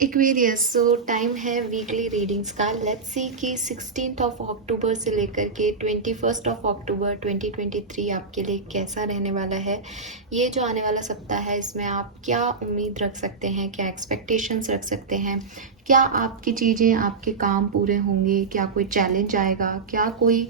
Aquarius, सो time है weekly readings का। Let's see कि 16 ऑफ अक्टूबर से लेकर के 21 ऑफ अक्टूबर 2023 आपके लिए कैसा रहने वाला है। ये जो आने वाला सप्ताह है, इसमें आप क्या उम्मीद रख सकते हैं, क्या एक्सपेक्टेशंस रख सकते हैं, क्या आपकी चीज़ें, आपके काम पूरे होंगे, क्या कोई चैलेंज आएगा, क्या कोई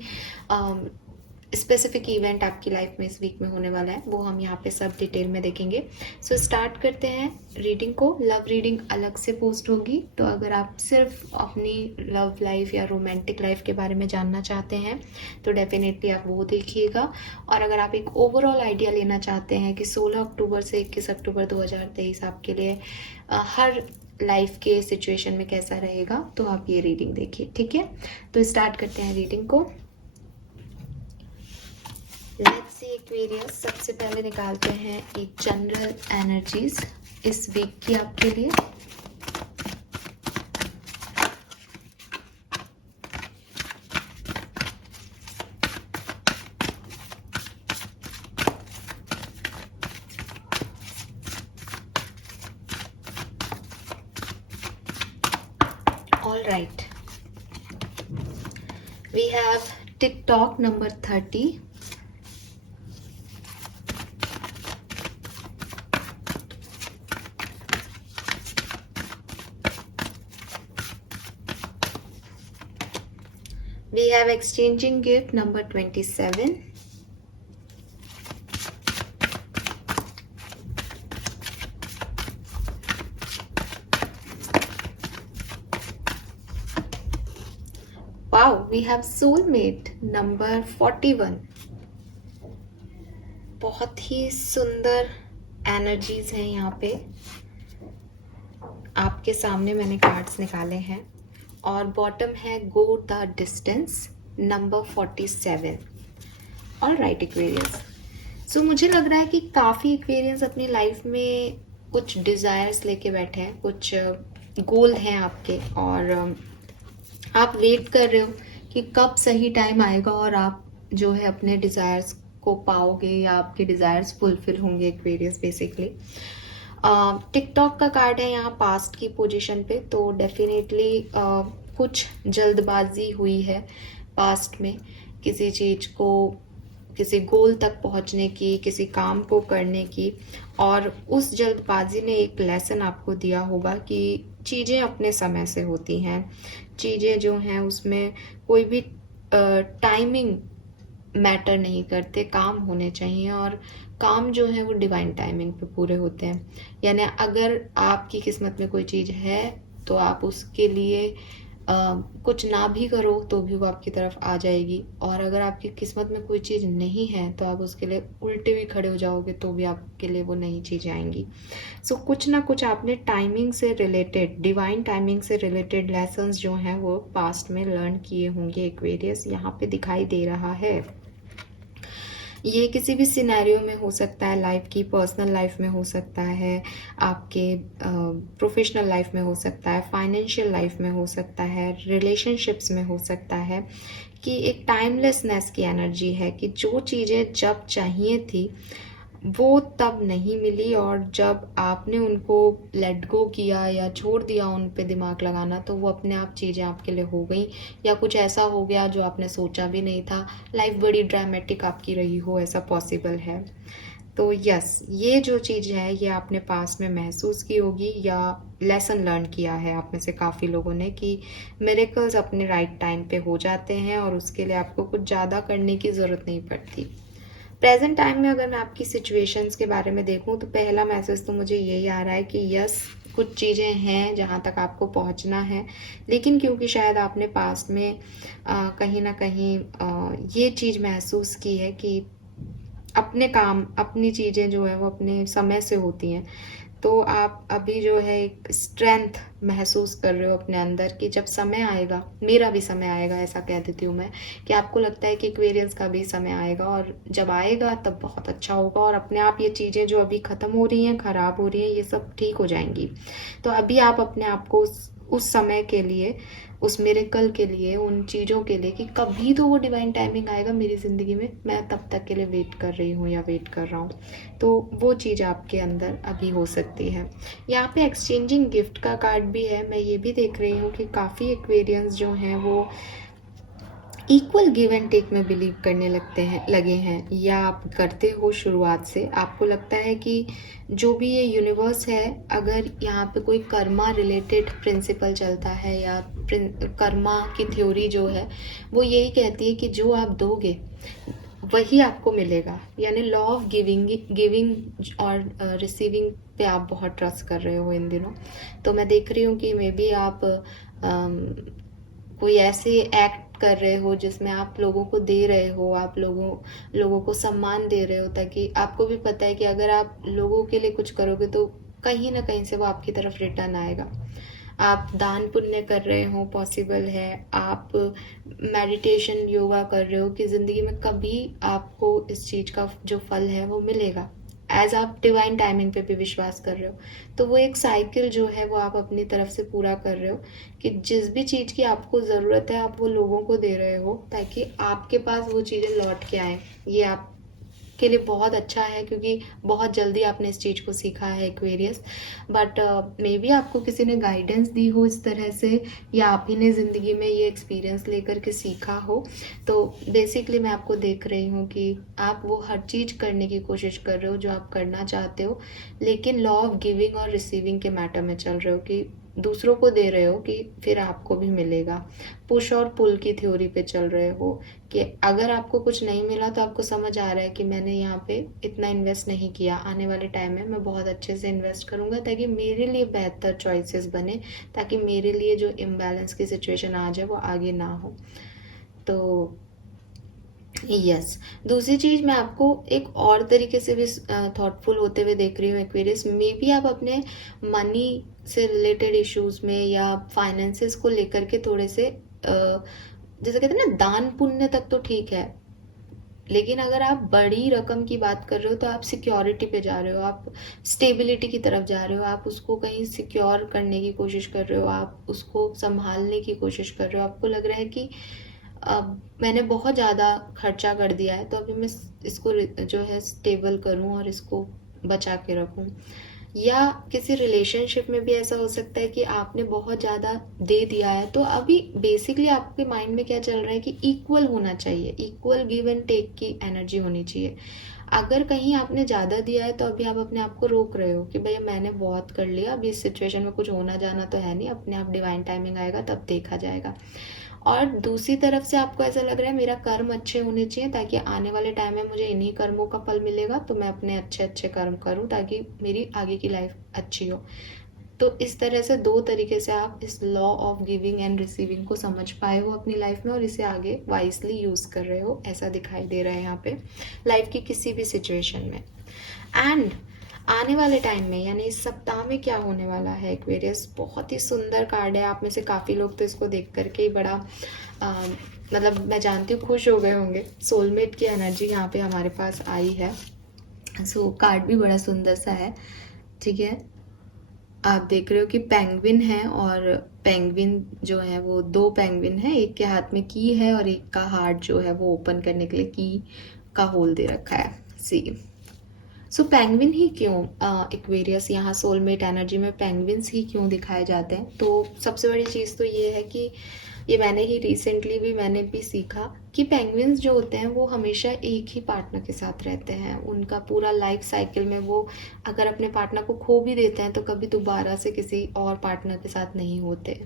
स्पेसिफिक इवेंट आपकी लाइफ में इस वीक में होने वाला है, वो हम यहाँ पे सब डिटेल में देखेंगे। सो स्टार्ट करते हैं रीडिंग को। लव रीडिंग अलग से पोस्ट होगी, तो अगर आप सिर्फ अपनी लव लाइफ या रोमांटिक लाइफ के बारे में जानना चाहते हैं तो डेफिनेटली आप वो देखिएगा। और अगर आप एक ओवरऑल आइडिया लेना चाहते हैं कि 16 अक्टूबर से 21 अक्टूबर 2023 आपके लिए हर लाइफ के सिचुएशन में कैसा रहेगा, तो आप ये रीडिंग देखिए, ठीक है। तो स्टार्ट करते हैं रीडिंग को। लेट्स सी एक्वेरियस, सबसे पहले निकालते हैं एक जनरल एनर्जीज इस वीक की आपके लिए। All right, we have TikTok number 30, we have exchanging gift number 27, wow, we have soulmate number 41। बहुत ही सुंदर एनर्जीज हैं यहाँ पे। आपके सामने मैंने कार्ड्स निकाले हैं और बॉटम है go the distance number 47। All right Aquarians, so मुझे लग रहा है कि काफ़ी एक्वेरियंस अपनी लाइफ में कुछ डिज़ायर्स लेके बैठे हैं, कुछ गोल हैं आपके, और आप वेट कर रहे हो कि कब सही टाइम आएगा और आप जो है अपने डिज़ायर्स को पाओगे या आपके डिज़ायर्स फुलफिल होंगे एक्वेरियस बेसिकली। टिकटॉक का कार्ड है यहाँ पास्ट की पोजीशन पे, तो डेफिनेटली कुछ जल्दबाजी हुई है पास्ट में किसी चीज़ को, किसी गोल तक पहुंचने की, किसी काम को करने की, और उस जल्दबाजी ने एक लेसन आपको दिया होगा कि चीज़ें अपने समय से होती हैं। चीज़ें जो हैं उसमें कोई भी टाइमिंग मैटर नहीं करते, काम होने चाहिए, और काम जो है वो डिवाइन टाइमिंग पे पूरे होते हैं। यानी अगर आपकी किस्मत में कोई चीज़ है तो आप उसके लिए कुछ ना भी करो तो भी वो आपकी तरफ आ जाएगी, और अगर आपकी किस्मत में कोई चीज़ नहीं है तो आप उसके लिए उल्टे भी खड़े हो जाओगे तो भी आपके लिए वो नई चीज़ें आएंगी। सो कुछ ना कुछ आपने टाइमिंग से रिलेटेड, डिवाइन टाइमिंग से रिलेटेड लेसन्स जो हैं वो पास्ट में लर्न किए होंगे एक्वेरियस, यहाँ पे दिखाई दे रहा है। ये किसी भी सिनेरियो में हो सकता है, लाइफ की पर्सनल लाइफ में हो सकता है, आपके प्रोफेशनल लाइफ में हो सकता है, फाइनेंशियल लाइफ में हो सकता है, रिलेशनशिप्स में हो सकता है, कि एक टाइमलेसनेस की एनर्जी है कि जो चीज़ें जब चाहिए थी वो तब नहीं मिली, और जब आपने उनको लेट गो किया या छोड़ दिया उन पे दिमाग लगाना, तो वो अपने आप चीज़ें आपके लिए हो गई, या कुछ ऐसा हो गया जो आपने सोचा भी नहीं था। लाइफ बड़ी ड्रामेटिक आपकी रही हो, ऐसा पॉसिबल है। तो यस, ये जो चीज़ है ये आपने पास में महसूस की होगी या लेसन लर्न किया है आप में से काफ़ी लोगों ने कि मिरेकल्स अपने राइट टाइम पे हो जाते हैं और उसके लिए आपको कुछ ज़्यादा करने की ज़रूरत नहीं पड़ती। प्रेजेंट टाइम में अगर मैं आपकी सिचुएशंस के बारे में देखूं तो पहला मैसेज तो मुझे यही आ रहा है कि यस, कुछ चीज़ें हैं जहां तक आपको पहुंचना है, लेकिन क्योंकि शायद आपने पास्ट में कहीं ना कहीं ये चीज़ महसूस की है कि अपने काम, अपनी चीज़ें जो है वो अपने समय से होती हैं, तो आप अभी जो है एक स्ट्रेंथ महसूस कर रहे हो अपने अंदर कि जब समय आएगा, मेरा भी समय आएगा, ऐसा कह देती हूँ मैं, कि आपको लगता है कि एक्वेरियंस का भी समय आएगा, और जब आएगा तब बहुत अच्छा होगा, और अपने आप ये चीज़ें जो अभी ख़त्म हो रही हैं, ख़राब हो रही हैं, ये सब ठीक हो जाएंगी। तो अभी आप अपने आप को उस समय के लिए, उस मिरेकल के लिए, उन चीज़ों के लिए कि कभी तो वो डिवाइन टाइमिंग आएगा मेरी ज़िंदगी में, मैं तब तक के लिए वेट कर रही हूँ या वेट कर रहा हूँ। तो वो चीज़ आपके अंदर अभी हो सकती है। यहाँ पे एक्सचेंजिंग गिफ्ट का कार्ड भी है। मैं ये भी देख रही हूँ कि काफ़ी एक्वेरियंस जो हैं वो इक्वल गिव एंड टेक में बिलीव करने लगे हैं, या आप करते हो शुरुआत से। आपको लगता है कि जो भी ये यूनिवर्स है, अगर यहाँ पे कोई कर्मा रिलेटेड प्रिंसिपल चलता है या कर्मा की थ्योरी जो है वो यही कहती है कि जो आप दोगे वही आपको मिलेगा। यानी लॉ ऑफ गिविंग और रिसीविंग पे आप बहुत ट्रस्ट कर रहे हो इन दिनों। तो मैं देख रही हूँ कि मे बी आप कोई ऐसे एक्ट कर रहे हो जिसमें आप लोगों को दे रहे हो, आप लोगों को सम्मान दे रहे हो, ताकि आपको भी पता है कि अगर आप लोगों के लिए कुछ करोगे तो कहीं ना कहीं से वो आपकी तरफ रिटर्न आएगा। आप दान पुण्य कर रहे हो, पॉसिबल है। आप मेडिटेशन योगा कर रहे हो कि ज़िंदगी में कभी आपको इस चीज़ का जो फल है वो मिलेगा, एज आप डिवाइन टाइमिंग पे भी विश्वास कर रहे हो। तो वो एक साइकिल जो है वो आप अपनी तरफ से पूरा कर रहे हो कि जिस भी चीज़ की आपको ज़रूरत है आप वो लोगों को दे रहे हो, ताकि आपके पास वो चीज़ें लौट के आए। ये आप के लिए बहुत अच्छा है क्योंकि बहुत जल्दी आपने इस चीज़ को सीखा है एक्वेरियस। बट मे बी आपको किसी ने गाइडेंस दी हो इस तरह से, या आप ही ने ज़िंदगी में ये एक्सपीरियंस लेकर के सीखा हो। तो बेसिकली मैं आपको देख रही हूँ कि आप वो हर चीज़ करने की कोशिश कर रहे हो जो आप करना चाहते हो, लेकिन लॉ ऑफ गिविंग और रिसीविंग के मैटर में चल रहे हो कि दूसरों को दे रहे हो कि फिर आपको भी मिलेगा। पुश और पुल की थ्योरी पे चल रहे हो कि अगर आपको कुछ नहीं मिला तो आपको समझ आ रहा है कि मैंने यहाँ पे इतना इन्वेस्ट नहीं किया, आने वाले टाइम में मैं बहुत अच्छे से इन्वेस्ट करूँगा ताकि मेरे लिए बेहतर चॉइसेस बने, ताकि मेरे लिए जो इम्बैलेंस की सिचुएशन आ जाए वो आगे ना हो। तो यस, दूसरी चीज़ मैं आपको एक और तरीके से भी थॉटफुल होते हुए देख रही हूँ एक्वेरियस। मे बी आप अपने मनी से रिलेटेड इश्यूज में या फाइनेंसेस को लेकर के थोड़े से जैसे कहते हैं ना, दान पुण्य तक तो ठीक है, लेकिन अगर आप बड़ी रकम की बात कर रहे हो तो आप सिक्योरिटी पे जा रहे हो, आप स्टेबिलिटी की तरफ जा रहे हो, आप उसको कहीं सिक्योर करने की कोशिश कर रहे हो, आप उसको संभालने की कोशिश कर रहे हो। आपको लग रहा है कि अब मैंने बहुत ज़्यादा खर्चा कर दिया है तो अभी मैं इसको जो है स्टेबल करूं और इसको बचा के रखूं। या किसी रिलेशनशिप में भी ऐसा हो सकता है कि आपने बहुत ज़्यादा दे दिया है, तो अभी बेसिकली आपके माइंड में क्या चल रहा है कि इक्वल होना चाहिए, इक्वल गिव एंड टेक की एनर्जी होनी चाहिए। अगर कहीं आपने ज़्यादा दिया है तो अभी आप अपने आप को रोक रहे हो कि भैया मैंने बहुत कर लिया, अभी इस सिचुएशन में कुछ होना जाना तो है नहीं, अपने आप डिवाइन टाइमिंग आएगा तब देखा जाएगा। और दूसरी तरफ से आपको ऐसा लग रहा है मेरा कर्म अच्छे होने चाहिए ताकि आने वाले टाइम में मुझे इन्हीं कर्मों का फल मिलेगा, तो मैं अपने अच्छे अच्छे कर्म करूं ताकि मेरी आगे की लाइफ अच्छी हो। तो इस तरह से दो तरीके से आप इस law of giving and receiving को समझ पाए हो अपनी लाइफ में और इसे आगे वाइजली यूज़ कर रहे हो, ऐसा दिखाई दे रहा है यहाँ पे लाइफ की किसी भी सिचुएशन में। एंड आने वाले टाइम में यानी इस सप्ताह में क्या होने वाला है एक्वेरियस, बहुत ही सुंदर कार्ड है। आप में से काफ़ी लोग तो इसको देख करके ही बड़ा मतलब मैं जानती हूँ खुश हो गए होंगे। सोलमेट की एनर्जी यहाँ पे हमारे पास आई है। सो कार्ड भी बड़ा सुंदर सा है, ठीक है। आप देख रहे हो कि पेंगुइन है और पेंगुइन जो है वो दो पेंगुइन है, एक के हाथ में की है और एक का हार्ट जो है वो ओपन करने के लिए की का होल दे रखा है। सी सो पेंगुइन ही क्यों एक्वेरियस यहाँ सोलमेट एनर्जी में पेंगुइन्स ही क्यों दिखाए जाते हैं? तो सबसे बड़ी चीज़ तो ये है कि ये मैंने ही रिसेंटली भी सीखा कि पेंगुइन्स जो होते हैं वो हमेशा एक ही पार्टनर के साथ रहते हैं। उनका पूरा लाइफ साइकिल में वो अगर अपने पार्टनर को खो भी देते हैं तो कभी दोबारा से किसी और पार्टनर के साथ नहीं होते।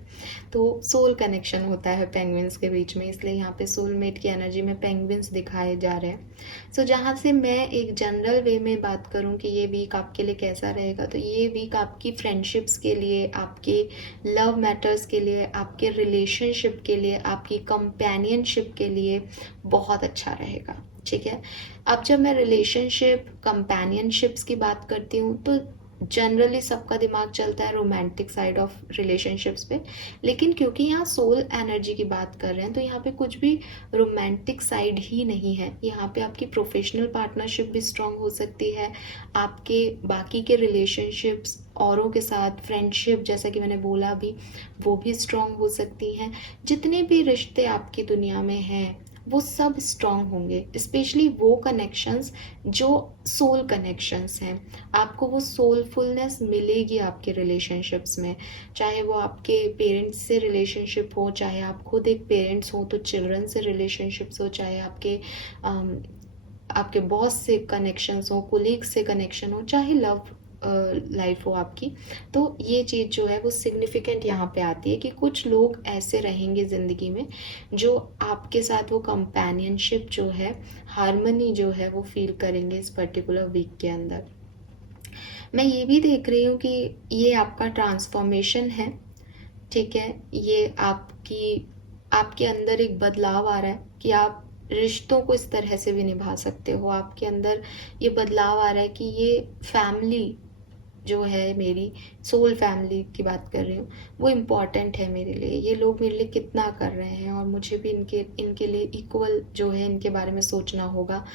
तो सोल कनेक्शन होता है पेंगुइन्स के बीच में, इसलिए यहाँ पे सोलमेट की एनर्जी में पेंगुइन्स दिखाए जा रहे हैं। सो जहाँ से मैं एक जनरल वे में बात करूँ कि ये वीक आपके लिए कैसा रहेगा, तो ये वीक आपकी फ्रेंडशिप्स के लिए, आपके लव मैटर्स के लिए, आपके रिलेशनशिप के लिए, आपकी कंपेनियनशिप के लिए बहुत अच्छा रहेगा, ठीक है। अब जब मैं रिलेशनशिप कंपेनियनशिप्स की बात करती हूँ तो जनरली सबका दिमाग चलता है रोमांटिक साइड ऑफ रिलेशनशिप्स पे, लेकिन क्योंकि यहाँ सोल एनर्जी की बात कर रहे हैं तो यहाँ पे कुछ भी रोमांटिक साइड ही नहीं है। यहाँ पे आपकी प्रोफेशनल पार्टनरशिप भी स्ट्रांग हो सकती है, आपके बाकी के रिलेशनशिप्स औरों के साथ, फ्रेंडशिप जैसा कि मैंने बोला भी, वो भी स्ट्रांग हो सकती हैं। जितने भी रिश्ते आपकी दुनिया में हैं वो सब स्ट्रांग होंगे, स्पेशली वो कनेक्शंस जो सोल कनेक्शंस हैं। आपको वो सोलफुलनेस मिलेगी आपके रिलेशनशिप्स में, चाहे वो आपके पेरेंट्स से रिलेशनशिप हो, चाहे आप खुद एक पेरेंट्स हो तो चिल्ड्रन से रिलेशनशिप्स हो, चाहे आपके बॉस से कनेक्शंस हो, कोलीग्स से कनेक्शन हो, चाहे लव लाइफ हो आपकी। तो ये चीज़ जो है वो सिग्निफिकेंट यहाँ पे आती है कि कुछ लोग ऐसे रहेंगे ज़िंदगी में जो आपके साथ वो कंपेनियनशिप जो है, हार्मनी जो है वो फील करेंगे इस पर्टिकुलर वीक के अंदर। मैं ये भी देख रही हूँ कि ये आपका ट्रांसफॉर्मेशन है, ठीक है। ये आपके अंदर एक बदलाव आ रहा है कि आप रिश्तों को इस तरह से भी निभा सकते हो। आपके अंदर ये बदलाव आ रहा है कि ये फैमिली जो है, मेरी सोल फैमिली की बात कर रही हूँ, वो इम्पॉर्टेंट है मेरे लिए। ये लोग मेरे लिए कितना कर रहे हैं और मुझे भी इनके लिए इक्वल जो है इनके बारे में सोचना होगा।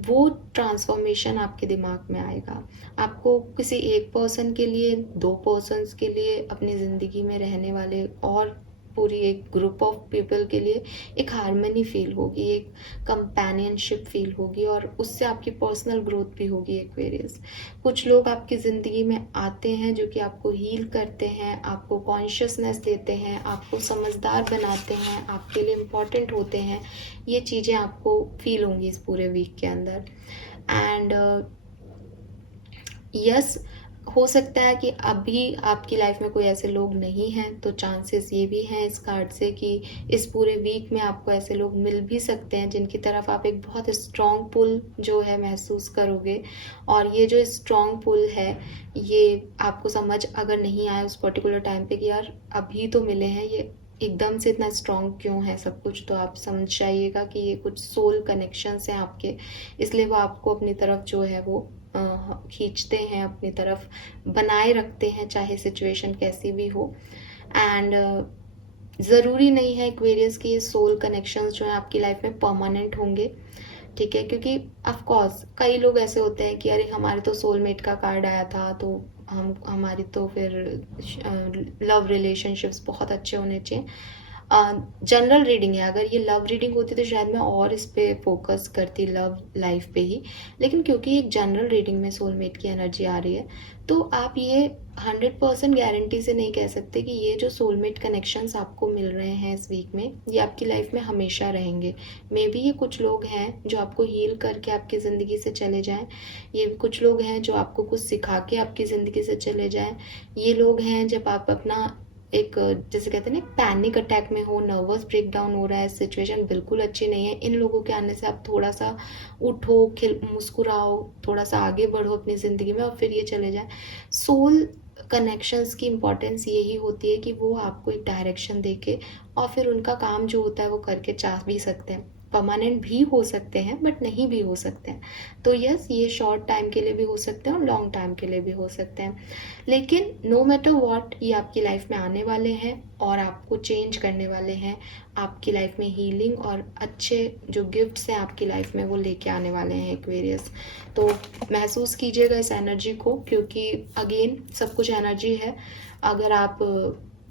वो ट्रांसफॉर्मेशन आपके दिमाग में आएगा। आपको किसी एक पर्सन के लिए, दो पर्सन्स के लिए, अपनी ज़िंदगी में रहने वाले और पूरी एक ग्रुप ऑफ पीपल के लिए एक हार्मनी फील होगी, एक कंपेनियनशिप फील होगी और उससे आपकी पर्सनल ग्रोथ भी होगी एक्वेरियस। कुछ लोग आपकी ज़िंदगी में आते हैं जो कि आपको हील करते हैं, आपको कॉन्शियसनेस देते हैं, आपको समझदार बनाते हैं, आपके लिए इम्पॉर्टेंट होते हैं। ये चीज़ें आपको फील होंगी इस पूरे वीक के अंदर। एंड यस, हो सकता है कि अभी आपकी लाइफ में कोई ऐसे लोग नहीं हैं, तो चांसेस ये भी हैं इस कार्ड से कि इस पूरे वीक में आपको ऐसे लोग मिल भी सकते हैं जिनकी तरफ आप एक बहुत स्ट्रॉन्ग पुल जो है महसूस करोगे। और ये जो स्ट्रॉन्ग पुल है ये आपको समझ अगर नहीं आए उस पर्टिकुलर टाइम पे कि यार अभी तो मिले हैं, ये एकदम से इतना स्ट्रॉन्ग क्यों है सब कुछ, तो आप समझ जाइएगा कि ये कुछ सोल कनेक्शंस हैं आपके, इसलिए वो आपको अपनी तरफ जो है वो खींचते हैं, अपनी तरफ बनाए रखते हैं, चाहे सिचुएशन कैसी भी हो। एंड ज़रूरी नहीं है एक्वेरियस कि ये सोल कनेक्शंस जो है आपकी लाइफ में परमानेंट होंगे, ठीक है। क्योंकि ऑफ कोर्स कई लोग ऐसे होते हैं कि अरे हमारे तो सोलमेट का कार्ड आया था तो हमारी तो फिर लव रिलेशनशिप्स बहुत अच्छे होने चाहिए। जनरल रीडिंग है, अगर ये लव रीडिंग होती तो शायद मैं और इस पे फोकस करती लव लाइफ पे ही, लेकिन क्योंकि एक जनरल रीडिंग में सोलमेट की एनर्जी आ रही है तो आप ये 100% गारंटी से नहीं कह सकते कि ये जो सोलमेट कनेक्शंस आपको मिल रहे हैं इस वीक में ये आपकी लाइफ में हमेशा रहेंगे। मे बी ये कुछ लोग हैं जो आपको हील करके आपकी ज़िंदगी से चले जाएं, ये कुछ लोग हैं जो आपको कुछ सिखा के आपकी ज़िंदगी से चले जाएं, ये लोग हैं जब आप अपना एक जैसे कहते हैं ना पैनिक अटैक में हो, नर्वस ब्रेकडाउन हो रहा है, सिचुएशन बिल्कुल अच्छी नहीं है, इन लोगों के आने से आप थोड़ा सा उठो, मुस्कुराओ, थोड़ा सा आगे बढ़ो अपनी ज़िंदगी में और फिर ये चले जाए। सोल कनेक्शंस की इम्पॉर्टेंस यही होती है कि वो आपको एक डायरेक्शन देके और फिर उनका काम जो होता है वो करके चाह भी सकते हैं। परमानेंट भी हो सकते हैं बट नहीं भी हो सकते हैं। तो यस, ये शॉर्ट टाइम के लिए भी हो सकते हैं और लॉन्ग टाइम के लिए भी हो सकते हैं, लेकिन नो मैटर व्हाट ये आपकी लाइफ में आने वाले हैं और आपको चेंज करने वाले हैं। आपकी लाइफ में हीलिंग और अच्छे जो गिफ्ट्स हैं आपकी लाइफ में वो लेके आने वाले हैं एक्वेरियस। तो महसूस कीजिएगा इस एनर्जी को, क्योंकि अगेन सब कुछ एनर्जी है। अगर आप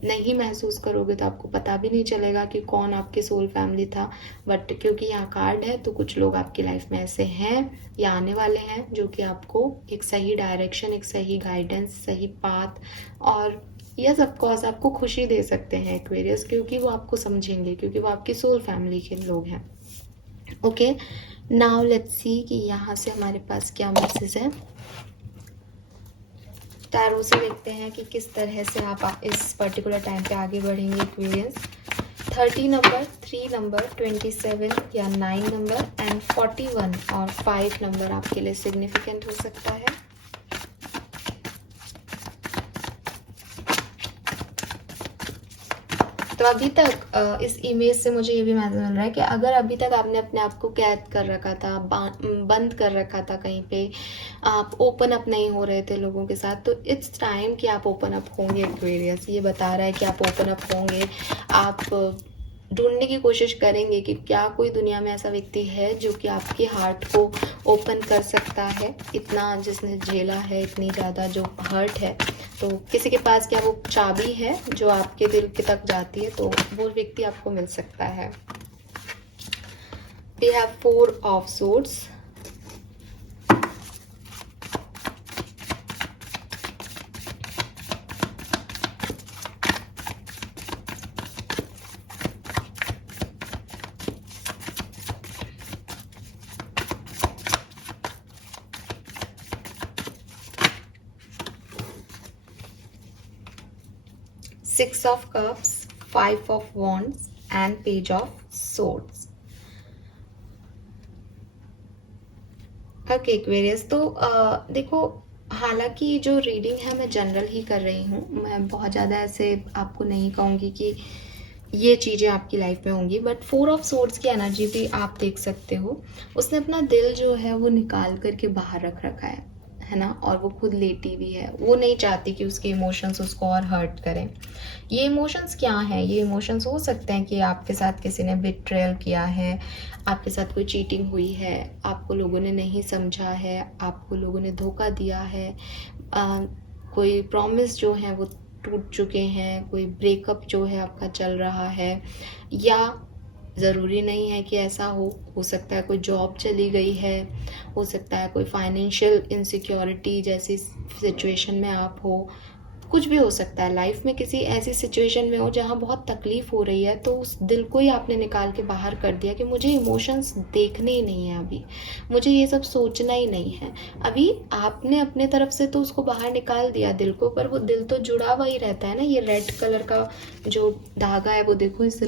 नहीं महसूस करोगे तो आपको पता भी नहीं चलेगा कि कौन आपकी सोल फैमिली था। बट क्योंकि यहाँ कार्ड है तो कुछ लोग आपकी लाइफ में ऐसे हैं या आने वाले हैं जो कि आपको एक सही डायरेक्शन, एक सही गाइडेंस, सही पाथ और यस ऑफ कोर्स आपको खुशी दे सकते हैं एक्वेरियस, क्योंकि वो आपको समझेंगे, क्योंकि वो आपकी सोल फैमिली के लोग हैं। ओके, नाउ लेट्स सी कि यहाँ से हमारे पास क्या मैसेज है। टैरो से देखते हैं कि किस तरह से आप इस पर्टिकुलर टाइम पे आगे बढ़ेंगे एक्वेरियस। 30 नंबर, 3 नंबर, 27 या 9 नंबर एंड 41 और 5 नंबर आपके लिए सिग्निफिकेंट हो सकता है। तो अभी तक इस इमेज से मुझे ये भी मैसेज मिल रहा है कि अगर अभी तक आपने अपने आप को कैद कर रखा था, बंद कर रखा था कहीं पे, आप ओपन अप नहीं हो रहे थे लोगों के साथ, तो इट्स टाइम कि आप ओपन अप होंगे। एक्वेरियस ये बता रहा है कि आप ओपन अप होंगे। आप ढूंढने की कोशिश करेंगे कि क्या कोई दुनिया में ऐसा व्यक्ति है जो कि आपके हार्ट को ओपन कर सकता है, इतना जिसने झेला है, इतनी ज़्यादा जो हर्ट है। तो किसी के पास क्या वो चाबी है जो आपके दिल के तक जाती है, तो वो व्यक्ति आपको मिल सकता है। We have 4 of swords. Six of Cups, 5 of Wands and Page of Swords. Okay Aquarius, तो देखो, हालांकि जो रीडिंग है मैं जनरल ही कर रही हूँ, मैं बहुत ज़्यादा ऐसे आपको नहीं कहूँगी कि ये चीज़ें आपकी लाइफ में होंगी, बट 4 ऑफ सोर्ड्स की एनर्जी भी आप देख सकते हो। उसने अपना दिल जो है वो निकाल करके बाहर रख रखा है ना, और वो खुद लेटी भी है। वो नहीं चाहती कि उसके इमोशंस उसको और हर्ट करें। ये इमोशंस क्या हैं? ये इमोशंस हो सकते हैं कि आपके साथ किसी ने बिट्रेयल किया है, आपके साथ कोई चीटिंग हुई है, आपको लोगों ने नहीं समझा है, आपको लोगों ने धोखा दिया है, कोई प्रॉमिस जो है वो टूट चुके हैं, कोई ब्रेकअप जो है आपका चल रहा है, या ज़रूरी नहीं है कि ऐसा हो सकता है कोई जॉब चली गई है, हो सकता है कोई फाइनेंशियल इनसिक्योरिटी जैसी सिचुएशन में आप हो, कुछ भी हो सकता है। लाइफ में किसी ऐसी सिचुएशन में हो जहाँ बहुत तकलीफ हो रही है, तो उस दिल को ही आपने निकाल के बाहर कर दिया कि मुझे इमोशंस देखने ही नहीं है, अभी मुझे ये सब सोचना ही नहीं है। अभी आपने अपने तरफ से तो उसको बाहर निकाल दिया दिल को, पर वो दिल तो जुड़ा हुआ ही रहता है ना। ये रेड कलर का जो धागा है वो देखो इस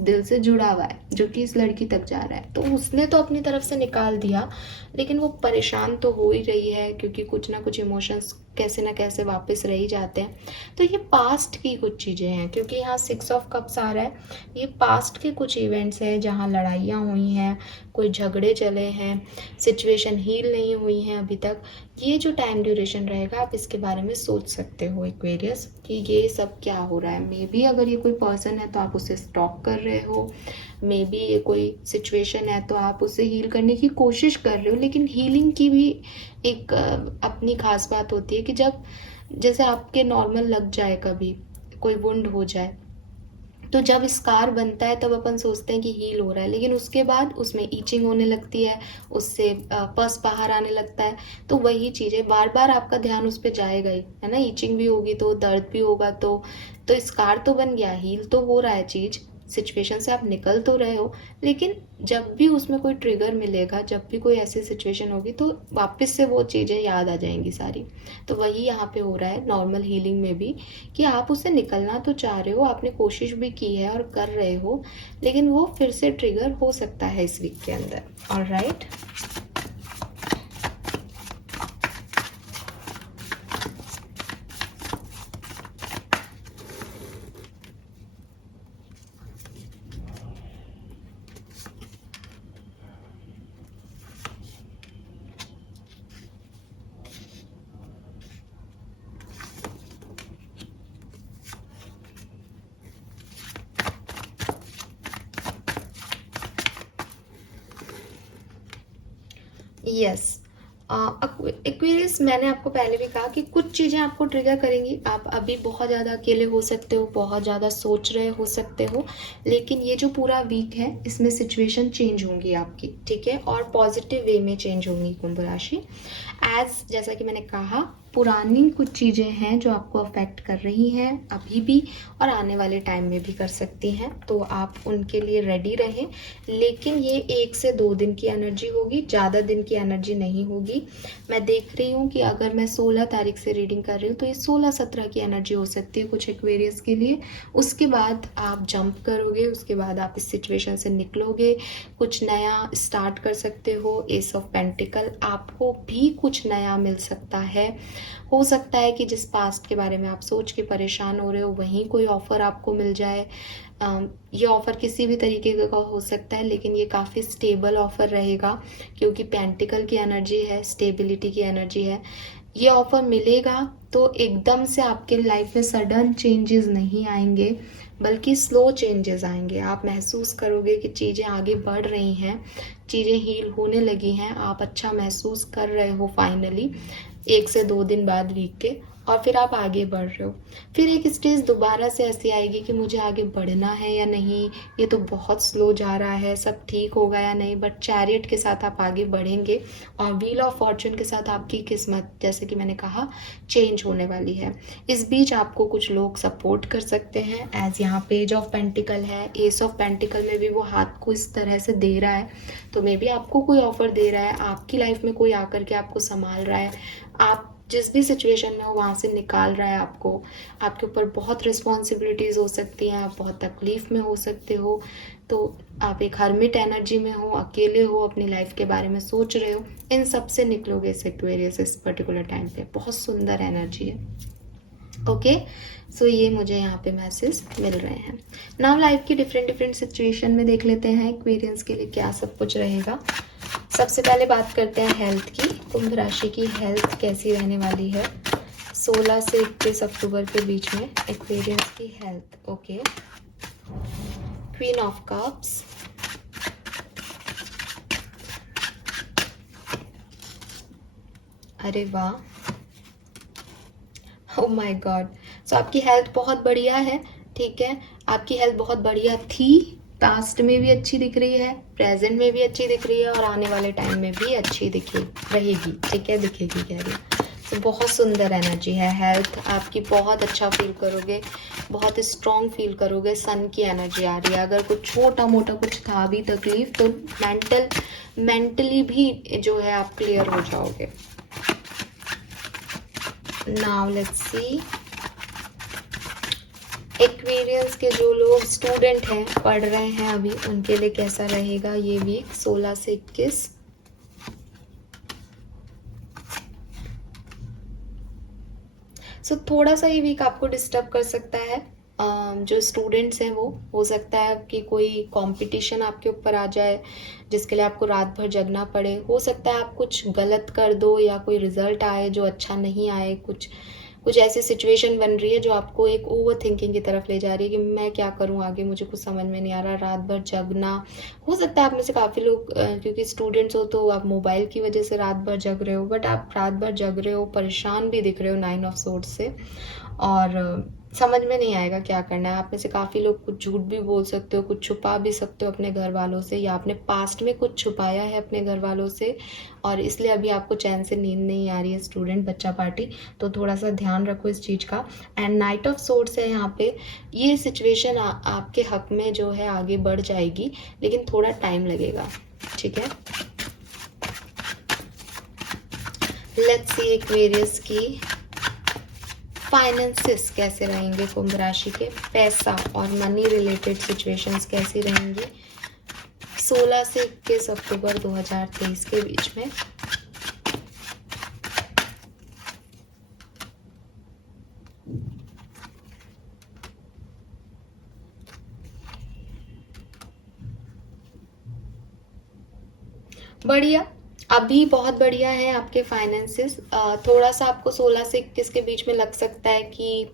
दिल से जुड़ा हुआ है, जो कि इस लड़की तक जा रहा है। तो उसने तो अपनी तरफ से निकाल दिया, लेकिन वो परेशान तो हो ही रही है, क्योंकि कुछ ना कुछ इमोशंस कैसे ना कैसे वापस रह ही जाते हैं। तो ये पास्ट की कुछ चीज़ें हैं, क्योंकि यहाँ 6 ऑफ कप्स आ रहा है। ये पास्ट के कुछ इवेंट्स हैं जहाँ लड़ाइयाँ हुई हैं, कोई झगड़े चले हैं, सिचुएशन हील नहीं हुई हैं अभी तक। ये जो टाइम ड्यूरेशन रहेगा, आप इसके बारे में सोच सकते हो एक्वेरियस कि ये सब क्या हो रहा है। मे बी अगर ये कोई पर्सन है तो आप उसे स्टॉक कर रहे हो, मे बी ये कोई सिचुएशन है तो आप उसे हील करने की कोशिश कर रहे हो। लेकिन हीलिंग की भी एक अपनी खास बात होती है कि जब जैसे आपके नॉर्मल लग जाए, कभी कोई वुंड हो जाए, तो जब स्कार बनता है तब अपन सोचते हैं कि हील हो रहा है, लेकिन उसके बाद उसमें ईचिंग होने लगती है, उससे पस बाहर आने लगता है। तो वही चीज़ें बार बार आपका ध्यान उस पर जाएगा ही, है ना। ईचिंग भी होगी तो दर्द भी होगा, तो स्कार तो बन गया, हील तो हो रहा है चीज़, सिचुएशन से आप निकल तो रहे हो। लेकिन जब भी उसमें कोई ट्रिगर मिलेगा, जब भी कोई ऐसी सिचुएशन होगी, तो वापस से वो चीज़ें याद आ जाएंगी सारी। तो वही यहाँ पे हो रहा है नॉर्मल हीलिंग में भी, कि आप उससे निकलना तो चाह रहे हो, आपने कोशिश भी की है और कर रहे हो, लेकिन वो फिर से ट्रिगर हो सकता है इस वीक के अंदर। ऑलराइट, यस एक्वेरियस, मैंने आपको पहले भी कहा कि कुछ चीज़ें आपको ट्रिगर करेंगी। आप अभी बहुत ज़्यादा अकेले हो सकते हो, बहुत ज़्यादा सोच रहे हो सकते हो, लेकिन ये जो पूरा वीक है इसमें सिचुएशन चेंज होंगी आपकी, ठीक है, और पॉजिटिव वे में चेंज होंगी कुंभ राशि। जैसा कि मैंने कहा, पुरानी कुछ चीज़ें हैं जो आपको अफेक्ट कर रही हैं अभी भी, और आने वाले टाइम में भी कर सकती हैं, तो आप उनके लिए रेडी रहें। लेकिन ये 1 से 2 दिन की एनर्जी होगी, ज़्यादा दिन की एनर्जी नहीं होगी। मैं देख रही हूँ कि अगर मैं 16 तारीख से रीडिंग कर रही हूँ तो ये 16-17 की एनर्जी हो सकती है कुछ एक्वेरियस के लिए। उसके बाद आप जंप करोगे, उसके बाद आप इस सिचुएशन से निकलोगे, कुछ नया स्टार्ट कर सकते हो। एस ऑफ पेंटिकल, आपको भी कुछ नया मिल सकता है। हो सकता है कि जिस पास्ट के बारे में आप सोच के परेशान हो रहे हो वहीं कोई ऑफ़र आपको मिल जाए। ये ऑफ़र किसी भी तरीके का हो सकता है, लेकिन ये काफ़ी स्टेबल ऑफ़र रहेगा क्योंकि पेंटिकल की एनर्जी है, स्टेबिलिटी की एनर्जी है। ये ऑफ़र मिलेगा तो एकदम से आपके लाइफ में सडन चेंजेस नहीं आएंगे, बल्कि स्लो चेंजेस आएंगे। आप महसूस करोगे कि चीज़ें आगे बढ़ रही हैं, चीज़ें हील होने लगी हैं, आप अच्छा महसूस कर रहे हो फाइनली 1 से 2 दिन बाद वीक के, और फिर आप आगे बढ़ रहे हो। फिर एक स्टेज दोबारा से ऐसी आएगी कि मुझे आगे बढ़ना है या नहीं, ये तो बहुत स्लो जा रहा है, सब ठीक होगा या नहीं, बट चैरियट के साथ आप आगे बढ़ेंगे और व्हील ऑफ फॉर्चून के साथ आपकी किस्मत, जैसे कि मैंने कहा, चेंज होने वाली है। इस बीच आपको कुछ लोग सपोर्ट कर सकते हैं, एज यहाँ पेज ऑफ पेंटिकल है, एस ऑफ पेंटिकल में भी वो हाथ को इस तरह से दे रहा है, तो मे बी आपको कोई ऑफर दे रहा है, आपकी लाइफ में कोई आकर के आपको संभाल रहा है, आप जिस भी सिचुएशन में हो वहाँ से निकाल रहा है आपको। आपके ऊपर बहुत रिस्पॉन्सिबिलिटीज़ हो सकती हैं, आप बहुत तकलीफ़ में हो सकते हो, तो आप एक हर्मिट एनर्जी में हो, अकेले हो, अपनी लाइफ के बारे में सोच रहे हो, इन सब से निकलोगे इस एक्वेरियस इस पर्टिकुलर टाइम पे। बहुत सुंदर एनर्जी है। ओके, सो ये मुझे यहाँ पे मैसेज मिल रहे हैं। नाउ लाइफ की डिफरेंट सिचुएशन में देख लेते हैं एक्वेरियंस के लिए क्या सब कुछ रहेगा। सबसे पहले बात करते हैं हेल्थ की। कुंभ राशि की हेल्थ कैसी रहने वाली है 16 से 21 अक्टूबर के बीच में एक्वेरियंस की health. Okay, queen of cups, अरे वाह, ओह माय गॉड। सो आपकी हेल्थ बहुत बढ़िया है, ठीक है, आपकी हेल्थ बहुत बढ़िया थी, पास्ट में भी अच्छी दिख रही है, प्रेजेंट में भी अच्छी दिख रही है, और आने वाले टाइम में भी अच्छी रहेगी, ठीक है, दिखेगी कह रही है। तो बहुत सुंदर एनर्जी है, हेल्थ आपकी बहुत अच्छा फील करोगे, बहुत स्ट्रॉन्ग फील करोगे, सन की एनर्जी आ रही है। अगर कुछ छोटा मोटा कुछ था भी तकलीफ, तो मेंटली भी जो है आप क्लियर हो जाओगे। नाउ लेट्स सी एक्वेरियंस के जो लोग स्टूडेंट हैं, पढ़ रहे हैं अभी, उनके लिए कैसा रहेगा ये वीक 16 से 21। सो थोड़ा सा ये वीक आपको डिस्टर्ब कर सकता है। जो स्टूडेंट्स हैं वो हो सकता है कि कोई कंपटीशन आपके ऊपर आ जाए जिसके लिए आपको रात भर जगना पड़े, हो सकता है आप कुछ गलत कर दो या कोई रिजल्ट आए जो अच्छा नहीं आए, कुछ ऐसी सिचुएशन बन रही है जो आपको एक ओवर थिंकिंग की तरफ ले जा रही है कि मैं क्या करूं आगे, मुझे कुछ समझ में नहीं आ रहा, रात भर जगना। हो सकता है आप में से काफ़ी लोग क्योंकि स्टूडेंट्स हो तो आप मोबाइल की वजह से रात भर जग रहे हो, बट आप रात भर जग रहे हो, परेशान भी दिख रहे हो 9 ऑफ सोर्ड्स से, और समझ में नहीं आएगा क्या करना है। आप में से काफ़ी लोग कुछ झूठ भी बोल सकते हो, कुछ छुपा भी सकते हो अपने घर वालों से, या आपने पास्ट में कुछ छुपाया है अपने घर वालों से और इसलिए अभी आपको चैन से नींद नहीं आ रही है, स्टूडेंट बच्चा पार्टी, तो थोड़ा सा ध्यान रखो इस चीज़ का। एंड नाइट ऑफ सोर्ड्स है यहाँ पे, ये सिचुएशन आपके हक में जो है आगे बढ़ जाएगी, लेकिन थोड़ा टाइम लगेगा, ठीक है। लेट्स सी एक्वेरियस की फाइनेंसेस कैसे रहेंगे कुंभ राशि के, पैसा और मनी रिलेटेड सिचुएशंस कैसी रहेंगी 16 से 21 अक्टूबर 2023 के बीच में। बढ़िया, अभी बहुत बढ़िया है आपके फाइनेंसेस। थोड़ा सा आपको 16 से 21 के बीच में लग सकता है कि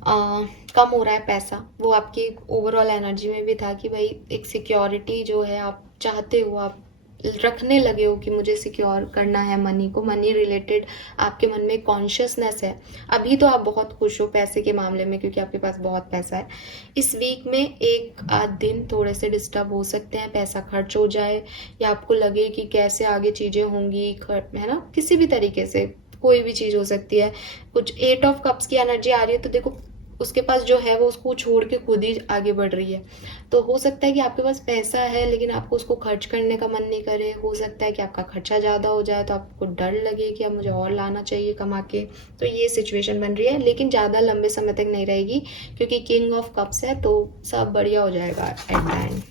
कम हो रहा है पैसा, वो आपकी ओवरऑल एनर्जी में भी था कि भाई एक सिक्योरिटी जो है आप चाहते हो, आप रखने लगे हो कि मुझे सिक्योर करना है मनी को, मनी रिलेटेड आपके मन में कॉन्शियसनेस है। अभी तो आप बहुत खुश हो पैसे के मामले में क्योंकि आपके पास बहुत पैसा है। इस वीक में एक आध दिन थोड़े से डिस्टर्ब हो सकते हैं, पैसा खर्च हो जाए या आपको लगे कि कैसे आगे चीज़ें होंगी, है ना, किसी भी तरीके से कोई भी चीज़ हो सकती है। कुछ 8 ऑफ कप्स की एनर्जी आ रही है, तो देखो उसके पास जो है वो उसको छोड़ के खुद ही आगे बढ़ रही है, तो हो सकता है कि आपके पास पैसा है लेकिन आपको उसको खर्च करने का मन नहीं करे, हो सकता है कि आपका खर्चा ज़्यादा हो जाए तो आपको डर लगे कि अब मुझे और लाना चाहिए कमा के, तो ये सिचुएशन बन रही है, लेकिन ज़्यादा लंबे समय तक नहीं रहेगी क्योंकि किंग ऑफ कप्स है, तो सब बढ़िया हो जाएगा at the end.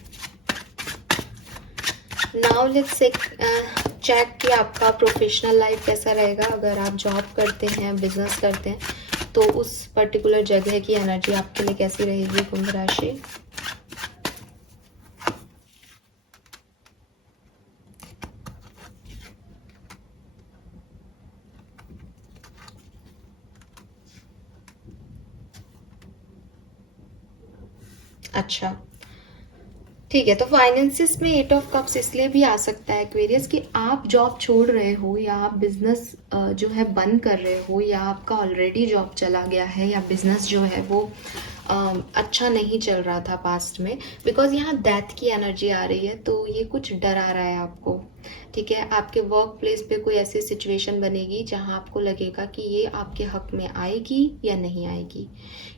Now let's check कि आपका प्रोफेशनल लाइफ कैसा रहेगा। अगर आप जॉब करते हैं, बिजनेस करते हैं, तो उस पर्टिकुलर जगह की एनर्जी आपके लिए कैसी रहेगी कुंभ राशि। अच्छा, ठीक है। तो फाइनेंसिस में 8 ऑफ कप्स इसलिए भी आ सकता है एक्वेरियस कि आप जॉब छोड़ रहे हो या आप बिजनेस जो है बंद कर रहे हो, या आपका ऑलरेडी जॉब चला गया है, या बिजनेस जो है वो अच्छा नहीं चल रहा था पास्ट में। बिकॉज यहाँ डेथ की एनर्जी आ रही है, तो ये कुछ डरा रहा है आपको। ठीक है, आपके वर्क प्लेस पे कोई ऐसी सिचुएशन बनेगी जहाँ आपको लगेगा कि ये आपके हक में आएगी या नहीं आएगी,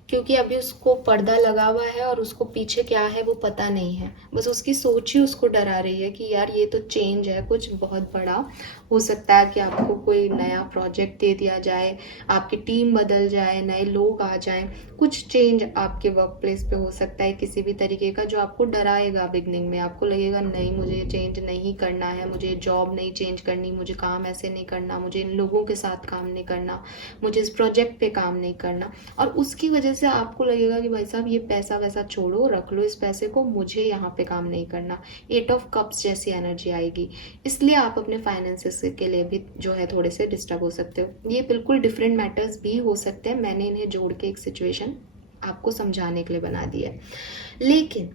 क्योंकि अभी उसको पर्दा लगा हुआ है और उसको पीछे क्या है वो पता नहीं है। बस उसकी सोच ही उसको डरा रही है कि यार ये तो चेंज है, कुछ बहुत बड़ा हो सकता है कि आपको कोई नया प्रोजेक्ट दे दिया जाए, आपकी टीम बदल जाए, नए लोग आ जाएं, कुछ चेंज आपके वर्क प्लेस पे हो सकता है किसी भी तरीके का, जो आपको डराएगा। बिगनिंग में आपको लगेगा नहीं, मुझे ये चेंज नहीं करना है, मुझे जॉब नहीं चेंज करनी, मुझे काम ऐसे नहीं करना, मुझे इन लोगों के साथ काम नहीं करना, मुझे इस प्रोजेक्ट पे काम नहीं करना। और उसकी वजह से आपको लगेगा कि भाई साहब ये पैसा वैसा छोड़ो, रख लो इस पैसे को, मुझे यहाँ पे काम नहीं करना। 8 ऑफ कप्स जैसी एनर्जी आएगी। इसलिए आप अपने फाइनेंसेस के लिए भी जो है थोड़े से डिस्टर्ब हो सकते हो। ये बिल्कुल डिफरेंट मैटर्स भी हो सकते हैं, मैंने इन्हें जोड़ के एक सिचुएशन आपको समझाने के लिए बना दी है। लेकिन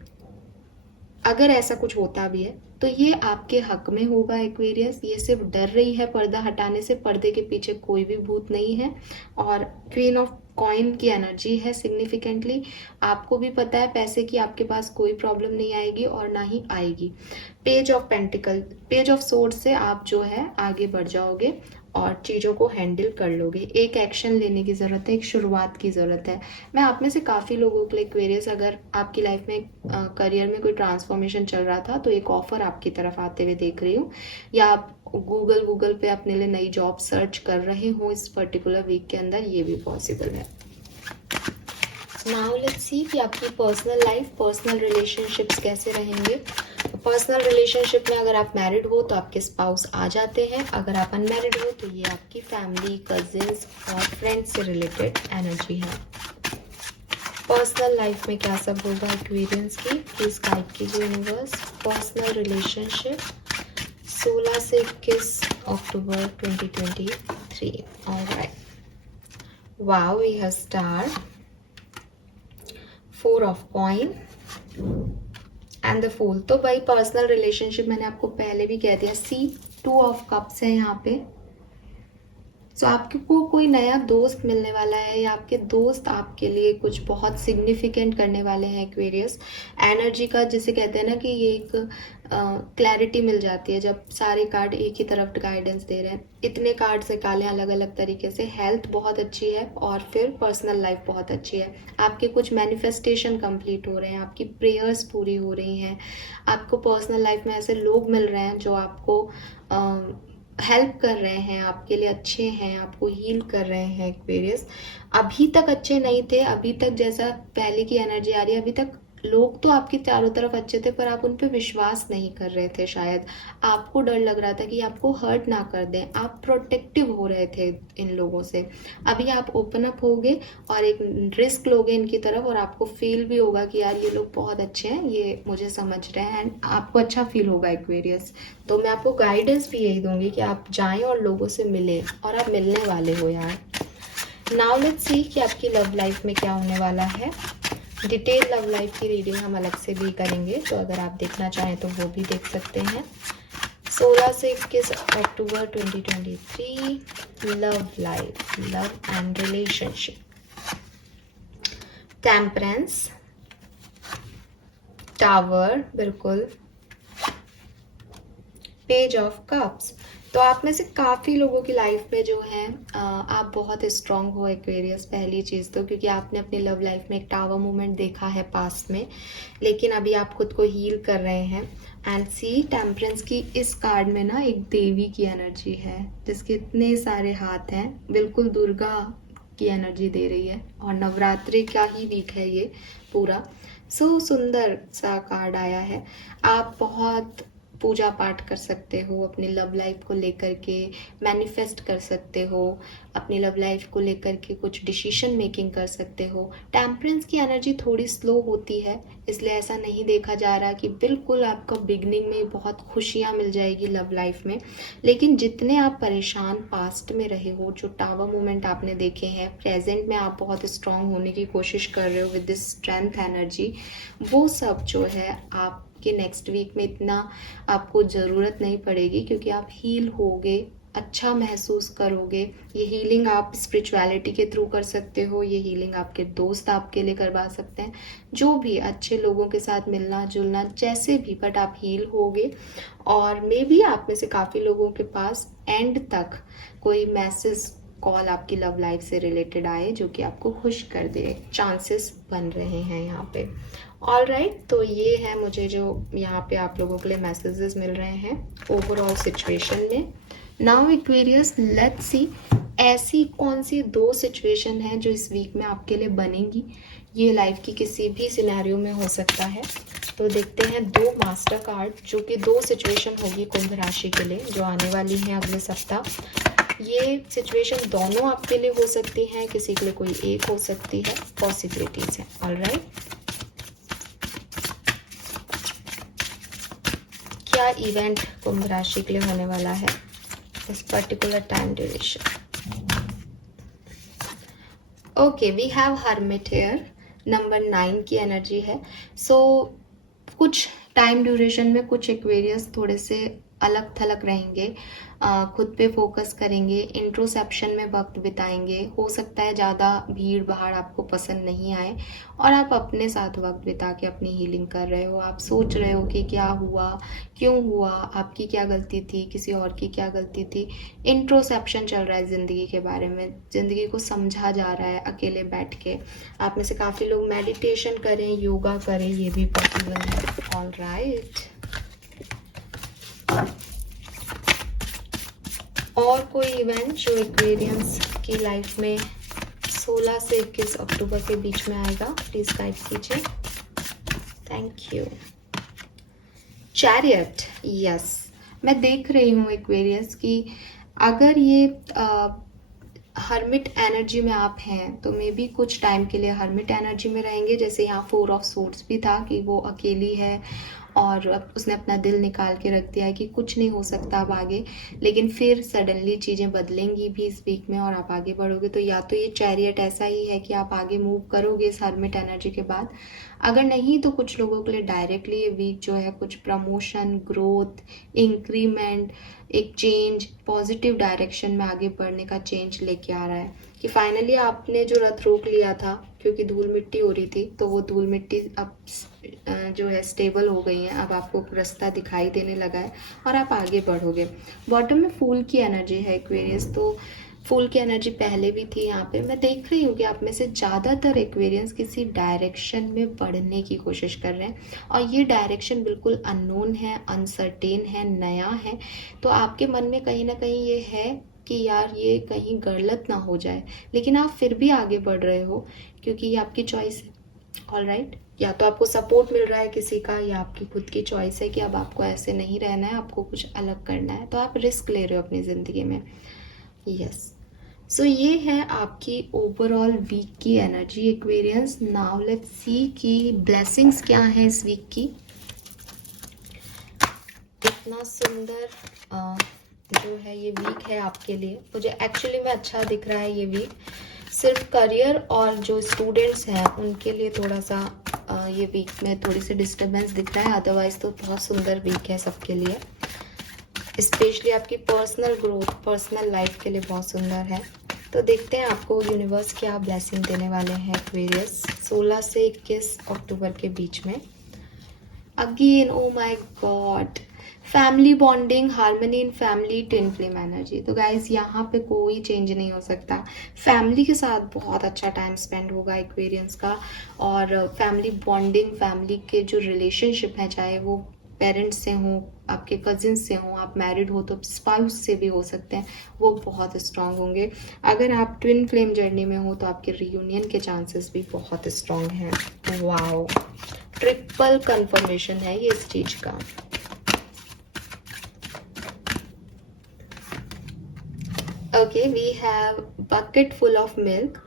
अगर ऐसा कुछ होता भी है तो ये आपके हक में होगा एक्वेरियस। ये सिर्फ डर रही है पर्दा हटाने से, पर्दे के पीछे कोई भी भूत नहीं है। और क्वीन ऑफ कॉइन की एनर्जी है सिग्निफिकेंटली। आपको भी पता है पैसे की आपके पास कोई प्रॉब्लम नहीं आएगी और ना ही आएगी। Page of pentacle, page of sword से आप जो है आगे बढ़ जाओगे और चीज़ों को हैंडल कर लोगे। एक एक्शन लेने की ज़रूरत है, एक शुरुआत की ज़रूरत है। मैं आप में से काफ़ी लोगों के लिए क्वेरियस, अगर आपकी लाइफ में करियर में कोई ट्रांसफॉर्मेशन चल रहा था तो एक ऑफर आपकी तरफ आते हुए देख रही हूँ, या आप गूगल पे अपने लिए नई जॉब सर्च कर रहे हो इस पर्टिकुलर वीक के अंदर, ये भी पॉसिबल है। नाउ लेट्स सी कि आपकी पर्सनल लाइफ, पर्सनल रिलेशनशिप्स कैसे रहेंगे। पर्सनल रिलेशनशिप में अगर आप मैरिड हो तो आपके स्पाउस आ जाते हैं। अगर आप अनमैरिड हो तो ये आपकी फैमिली, कजिन्स और फ्रेंड्स से रिलेटेड एनर्जी है। पर्सनल लाइफ में क्या सब होगा एक्वेरियंस की, प्लीज गाइड कीजिए यूनिवर्स। पर्सनल रिलेशनशिप 16 से 21 अक्टूबर 2023। Alright, wow, we have star, 4 of coin and the fool. तो भाई पर्सनल रिलेशनशिप मैंने आपको पहले भी कह दिया। सी 2 ऑफ कप्स है यहाँ पे। सो आपको कोई नया दोस्त मिलने वाला है, या आपके दोस्त आपके लिए कुछ बहुत सिग्निफिकेंट करने वाले हैं एक्वेरियस। एनर्जी का जिसे कहते हैं ना कि ये एक क्लैरिटी मिल जाती है जब सारे कार्ड एक ही तरफ गाइडेंस दे रहे हैं। इतने कार्ड्स निकाले अलग अलग तरीके से। हेल्थ बहुत अच्छी है और फिर पर्सनल लाइफ बहुत अच्छी है। आपके कुछ मैनिफेस्टेशन कंप्लीट हो रहे हैं, आपकी प्रेयर्स पूरी हो रही हैं, आपको पर्सनल लाइफ में ऐसे लोग मिल रहे हैं जो आपको हेल्प कर रहे हैं, आपके लिए अच्छे हैं, आपको हील कर रहे हैं एक्वेरियस। अभी तक अच्छे नहीं थे, अभी तक जैसा पहले की एनर्जी आ रही है, अभी तक लोग तो आपके चारों तरफ अच्छे थे, पर आप उन पर विश्वास नहीं कर रहे थे। शायद आपको डर लग रहा था कि आपको हर्ट ना कर दें, आप प्रोटेक्टिव हो रहे थे इन लोगों से। अभी आप ओपन अप होगे और एक रिस्क लोगे इनकी तरफ, और आपको फील भी होगा कि यार ये लोग बहुत अच्छे हैं, ये मुझे समझ रहे हैं, एंड आपको अच्छा फील होगा एक्वेरियस। तो मैं आपको गाइडेंस भी यही दूंगी कि आप जाएं और लोगों से मिलें, और आप मिलने वाले हो यार। नाउ लेट्स सी कि आपकी लव लाइफ में क्या होने वाला है। डिटेल लव लाइफ की रीडिंग हम अलग से भी करेंगे, तो अगर आप देखना चाहें तो वो भी देख सकते हैं। 16 से 21 अक्टूबर 2023, love life, love and relationship. Temperance, tower, बिल्कुल, पेज ऑफ कप्स। तो आप में से काफ़ी लोगों की लाइफ में जो है आप बहुत स्ट्रांग हो एक्वेरियस। पहली चीज़ तो क्योंकि आपने अपनी लव लाइफ में एक टावर मूवमेंट देखा है पास्ट में, लेकिन अभी आप खुद को हील कर रहे हैं। एंड सी टेम्परेंस की इस कार्ड में ना एक देवी की एनर्जी है जिसके इतने सारे हाथ हैं, बिल्कुल दुर्गा की एनर्जी दे रही है, और नवरात्रि का ही वीक है ये पूरा। सो सुंदर सा कार्ड आया है। आप बहुत पूजा पाठ कर सकते हो, अपनी लव लाइफ को लेकर के मैनिफेस्ट कर सकते हो, अपनी लव लाइफ को लेकर के कुछ डिसीजन मेकिंग कर सकते हो। टेम्परेंस की एनर्जी थोड़ी स्लो होती है, इसलिए ऐसा नहीं देखा जा रहा कि बिल्कुल आपको बिगनिंग में बहुत खुशियाँ मिल जाएगी लव लाइफ में, लेकिन जितने आप परेशान पास्ट में रहे हो, जो टावर मोमेंट आपने देखे हैं, प्रेजेंट में आप बहुत स्ट्रांग होने की कोशिश कर रहे हो विद दिस स्ट्रेंथ एनर्जी, वो सब जो है आपके नेक्स्ट वीक में इतना आपको ज़रूरत नहीं पड़ेगी, क्योंकि आप हील होगे, अच्छा महसूस करोगे। ये हीलिंग आप स्पिरिचुअलिटी के थ्रू कर सकते हो, ये हीलिंग आपके दोस्त आपके लिए करवा सकते हैं, जो भी अच्छे लोगों के साथ मिलना जुलना जैसे भी, बट आप हील होगे। और मे बी आप में से काफ़ी लोगों के पास एंड तक कोई मैसेज कॉल आपकी लव लाइफ से रिलेटेड आए जो कि आपको खुश कर दे, चांसेस बन रहे हैं यहाँ पे। ऑल राइट, तो ये है मुझे जो यहाँ पे आप लोगों के लिए मैसेजेस मिल रहे हैं ओवरऑल सिचुएशन में। नाउ एक्वेरियस, लेट्स सी ऐसी कौन सी 2 सिचुएशन है जो इस वीक में आपके लिए बनेंगी। ये लाइफ की किसी भी सिनेरियो में हो सकता है। तो देखते हैं 2 मास्टर कार्ड जो कि 2 सिचुएशन होगी कुंभ राशि के लिए जो आने वाली हैं अगले सप्ताह। ये सिचुएशन दोनों आपके लिए हो सकती हैं, किसी के लिए कोई एक हो सकती है, पॉसिबिलिटीज हैं। ऑल राइट, क्या इवेंट कुंभ राशि के लिए होने वाला है इस particular time duration? Okay, we have hermit here, number 9 की एनर्जी है। सो कुछ टाइम ड्यूरेशन में कुछ एक्वेरियस थोड़े से अलग थलग रहेंगे, खुद पे फोकस करेंगे, इंट्रोसेप्शन में वक्त बिताएंगे। हो सकता है ज़्यादा भीड़ भाड़ आपको पसंद नहीं आए और आप अपने साथ वक्त बिता के अपनी हीलिंग कर रहे हो। आप सोच रहे हो कि क्या हुआ, क्यों हुआ, आपकी क्या गलती थी, किसी और की क्या गलती थी। इंट्रोसेप्शन चल रहा है ज़िंदगी के बारे में, ज़िंदगी को समझा जा रहा है अकेले बैठ के। आप में से काफ़ी लोग मेडिटेशन करें, योगा करें, ये भी पॉसिबल है। ऑल राइट, और कोई इवेंट जो एक्वेरियंस की लाइफ में 16 से 21 अक्टूबर के बीच में आएगा, प्लीज गाइड कीजिए। Thank you. चैरियट, यस, मैं देख रही हूँ एक्वेरियस की अगर ये हर्मिट एनर्जी में आप हैं तो मे बी कुछ टाइम के लिए हर्मिट एनर्जी में रहेंगे। जैसे यहाँ 4 ऑफ सोर्ड्स भी था कि वो अकेली है और अब उसने अपना दिल निकाल के रख दिया है कि कुछ नहीं हो सकता अब आगे, लेकिन फिर सडनली चीज़ें बदलेंगी भी इस वीक में और आप आगे बढ़ोगे। तो या तो ये चैरियट ऐसा ही है कि आप आगे मूव करोगे इस हर्मिट एनर्जी के बाद, अगर नहीं तो कुछ लोगों के लिए डायरेक्टली ये वीक जो है कुछ प्रमोशन, ग्रोथ, इंक्रीमेंट, एक चेंज, पॉजिटिव डायरेक्शन में आगे बढ़ने का चेंज लेके आ रहा है कि फाइनली आपने जो रथ रोक लिया था क्योंकि धूल मिट्टी हो रही थी, तो वो धूल मिट्टी अब जो है स्टेबल हो गई है। अब आपको रास्ता दिखाई देने लगा है और आप आगे बढ़ोगे। बॉटम में फूल की एनर्जी है एक्वेरियस, तो फूल की एनर्जी पहले भी थी यहाँ पे। मैं देख रही हूँ कि आप में से ज़्यादातर एक्वेरियंस किसी डायरेक्शन में बढ़ने की कोशिश कर रहे हैं और ये डायरेक्शन बिल्कुल अननोन है, अनसर्टेन है, नया है। तो आपके मन में कहीं ना कहीं ये है कि यार ये कहीं गलत ना हो जाए, लेकिन आप फिर भी आगे बढ़ रहे हो क्योंकि ये आपकी चॉइस है। ऑल राइट, या तो आपको सपोर्ट मिल रहा है किसी का या आपकी खुद की चॉइस है कि अब आपको ऐसे नहीं रहना है, आपको कुछ अलग करना है, तो आप रिस्क ले रहे हो अपनी ज़िंदगी में। यस, सो ये है आपकी ओवरऑल वीक की energy Aquarians. Now let's see कि ब्लेसिंग्स क्या हैं इस वीक की। इतना सुंदर जो है ये वीक है आपके लिए, मुझे एक्चुअली में अच्छा दिख रहा है ये वीक। सिर्फ करियर और जो स्टूडेंट्स हैं उनके लिए थोड़ा सा ये वीक में थोड़ी सी डिस्टर्बेंस दिख रहा है, अदरवाइज तो बहुत सुंदर वीक है सबके लिए। स्पेशली आपकी पर्सनल ग्रोथ, पर्सनल लाइफ के लिए बहुत सुंदर है। तो देखते हैं आपको यूनिवर्स क्या ब्लेसिंग देने वाले हैं एक्वेरियस 16 से 21 अक्टूबर के बीच में। Again, oh my God, family bonding, harmony in family, twin flame energy. तो गाइज यहाँ पे कोई चेंज नहीं हो सकता। फैमिली के साथ बहुत अच्छा टाइम स्पेंड होगा एक्वेरियंस का, और फैमिली बॉन्डिंग, फैमिली के जो रिलेशनशिप है, चाहे वो पेरेंट्स से हों, आपके कजिन्स से हों, आप मैरिड हो तो स्पाउस से भी हो सकते हैं, वो बहुत स्ट्रांग होंगे। अगर आप ट्विन फ्लेम जर्नी में हो तो आपके रियूनियन के चांसेस भी बहुत स्ट्रांग हैं। वाओ, ट्रिपल कंफर्मेशन है ये इस चीज़ का। We have bucket full of milk.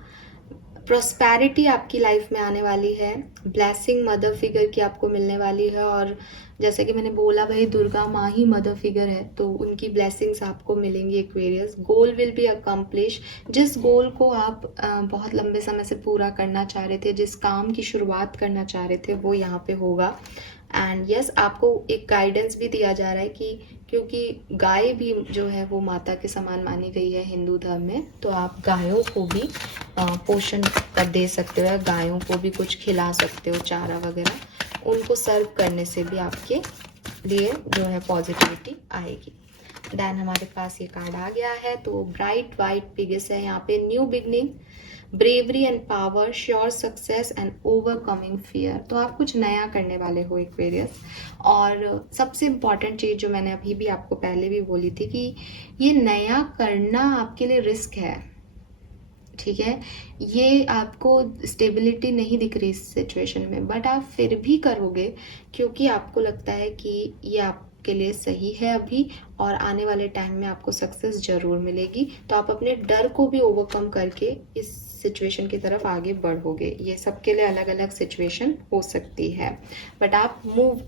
Prosperity आपकी लाइफ में आने वाली है, ब्लेसिंग मदर फिगर की आपको मिलने वाली है, और जैसे कि मैंने बोला भाई दुर्गा माँ ही मदर फिगर है, तो उनकी ब्लेसिंग्स आपको मिलेंगी Aquarius. Goal will be accomplish. जिस गोल को आप बहुत लंबे समय से पूरा करना चाह रहे थे, जिस काम की शुरुआत करना चाह रहे थे, वो यहाँ पे होगा। एंड यस, आपको एक गाइडेंस भी दिया जा रहा है कि क्योंकि गाय भी जो है वो माता के समान मानी गई है हिंदू धर्म में, तो आप गायों को भी पोषण कर दे सकते हो, या गायों को भी कुछ खिला सकते हो, चारा वगैरह। उनको सर्व करने से भी आपके लिए जो है पॉजिटिविटी आएगी। देन हमारे पास ये कार्ड आ गया है, तो ब्राइट वाइट पिगस है यहाँ पे। New beginning, bravery and power, sure success and overcoming fear. तो आप कुछ नया करने वाले हो एक्वेरियस। और सबसे इम्पॉर्टेंट चीज़ जो मैंने अभी भी आपको पहले भी बोली थी कि ये नया करना आपके लिए रिस्क है, ठीक है। ये आपको स्टेबिलिटी नहीं दिख रही इस सिचुएशन में, बट आप फिर भी करोगे क्योंकि आपको लगता है कि ये आपके लिए सही है अभी, और आने वाले टाइम में आपको सक्सेस जरूर मिलेगी। तो आप अपने डर को भी ओवरकम करके इस सिचुएशन की तरफ आगे बढ़ोगे। ये सबके लिए अलग अलग सिचुएशन हो सकती है, बट आप मूव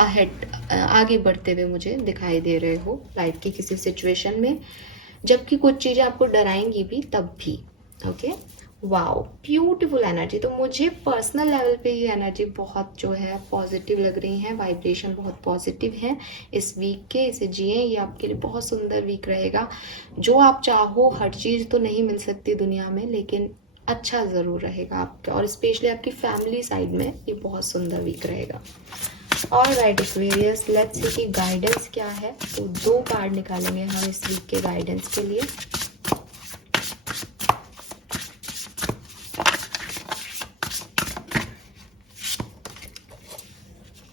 अहेड, आगे बढ़ते हुए मुझे दिखाई दे रहे हो लाइफ की किसी सिचुएशन में, जबकि कुछ चीज़ें आपको डराएंगी भी तब भी। Okay, wow, beautiful energy. तो मुझे पर्सनल लेवल पे ये एनर्जी बहुत जो है पॉजिटिव लग रही है, वाइब्रेशन बहुत पॉजिटिव है इस वीक के। इसे जिए, ये आपके लिए बहुत सुंदर वीक रहेगा। जो आप चाहो हर चीज़ तो नहीं मिल सकती दुनिया में, लेकिन अच्छा ज़रूर रहेगा आपका, और स्पेशली आपकी फैमिली साइड में ये बहुत सुंदर वीक रहेगा। ऑलराइट एक्वेरियस, लेट्स सी कि गाइडेंस क्या है। तो 2 कार्ड निकालेंगे हम इस वीक के गाइडेंस के लिए।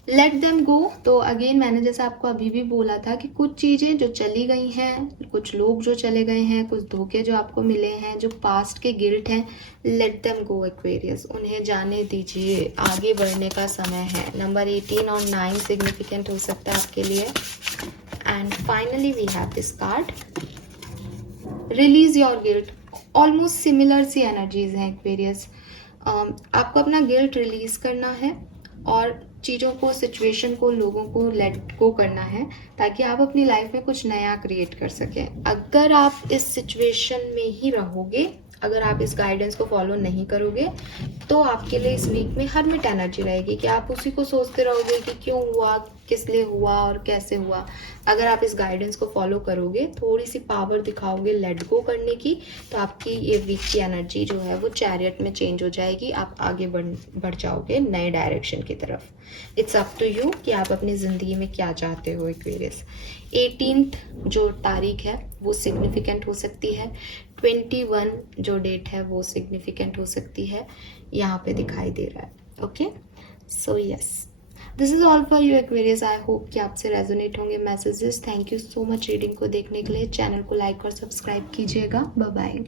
Let them go. तो अगेन मैंने जैसे आपको अभी भी बोला था कि कुछ चीज़ें जो चली गई हैं, कुछ लोग जो चले गए हैं, कुछ धोखे जो आपको मिले हैं, जो पास्ट के गिल्ट हैं, लेट देम गो एक्वेरियस, उन्हें जाने दीजिए। आगे बढ़ने का समय है। नंबर 18 और 9 सिग्निफिकेंट हो सकता है आपके लिए। And finally we have this card, release your guilt. Almost similar सी एनर्जीज हैं एक्वेरियस। आपको अपना गिल्ट रिलीज करना है और चीज़ों को, सिचुएशन को, लोगों को लेट गो करना है, ताकि आप अपनी लाइफ में कुछ नया क्रिएट कर सकें। अगर आप इस सिचुएशन में ही रहोगे, अगर आप इस गाइडेंस को फॉलो नहीं करोगे, तो आपके लिए इस वीक में हर्मिट एनर्जी रहेगी कि आप उसी को सोचते रहोगे कि क्यों हुआ, किस लिए हुआ और कैसे हुआ। अगर आप इस गाइडेंस को फॉलो करोगे, थोड़ी सी पावर दिखाओगे लेट गो करने की, तो आपकी ये वीक की एनर्जी जो है वो चैरियट में चेंज हो जाएगी। आप आगे बढ़ जाओगे नए डायरेक्शन की तरफ। इट्स अप टू यू कि आप अपनी ज़िंदगी में क्या चाहते हो एक्वेरियस। 18th जो तारीख है वो सिग्निफिकेंट हो सकती है। 21 जो डेट है वो सिग्निफिकेंट हो सकती है, यहाँ पे दिखाई दे रहा है। Okay, so yes, this is all for you Aquarius. I hope कि आपसे रेजोनेट होंगे messages. Thank you so much reading को देखने के लिए। चैनल को लाइक और सब्सक्राइब कीजिएगा। Bye bye.